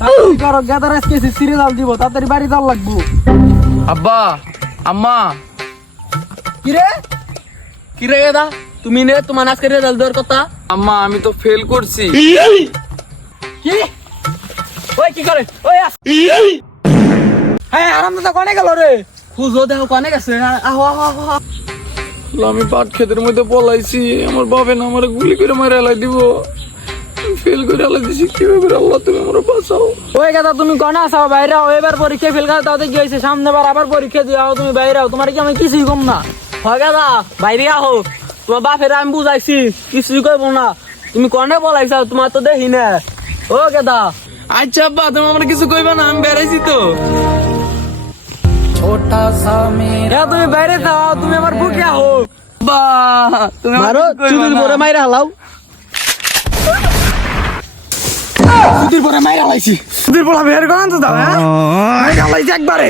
তাড়াতাড়ি করো, গেদার আজকে সিরিয়াল দিব, তাড়াতাড়ি বাড়ি যাওয়া লাগবো। আব্বা, আম্মা, কিরে কিরে গেদা, তুমি নে তোমার আজকে রেজাল্ট দেওয়ার কথা। আম্মা, আমি তো ফেল করছি। কি ওই কি করে ওই হ্যাঁ আরামদাদা কোনে গেল রে? খুঁজো দেখো কানে গেছে। আহো আহো আহো আহো। আমি পাট ক্ষেতের মধ্যে পলাইছি, আমার বাবা না আমার গুলি করে মেরে এলাই দিব। ফেল করে এলাই দিছি, কিভাবে আল্লাহ তুমি আমার বাঁচাও। ওই কথা তুমি কোনা আসাও, বাইরে আও, এবার পরীক্ষা ফেল করে তাতে কি হয়েছে, সামনে বার আবার পরীক্ষা দিও, তুমি বাইরে আও, তোমার কি আমি কিছুই কম না। হয় গেদা, বাইরে আহো, তোমার বাপের আমি বুঝাইছি, কিছুই কইবো না। তুমি কনে বলাইছাও, তোমার তো দেখি না। ও গেদা, আচ্ছা আব্বা, তুমি আমার কিছু কইবা না, আমি বেড়াইছি তো। তুমি বাইরে যাও, তুমি আমার বুকে আহো। বা তুমি আমার মারো, কিছু কইবা চুদির না। পরে মাইরা হালাও। চুদির পরে মাইরা হালাইছি। চুদির পরে বের করান তো দাও, হ্যাঁ মাইরা হালাইছি একবারে।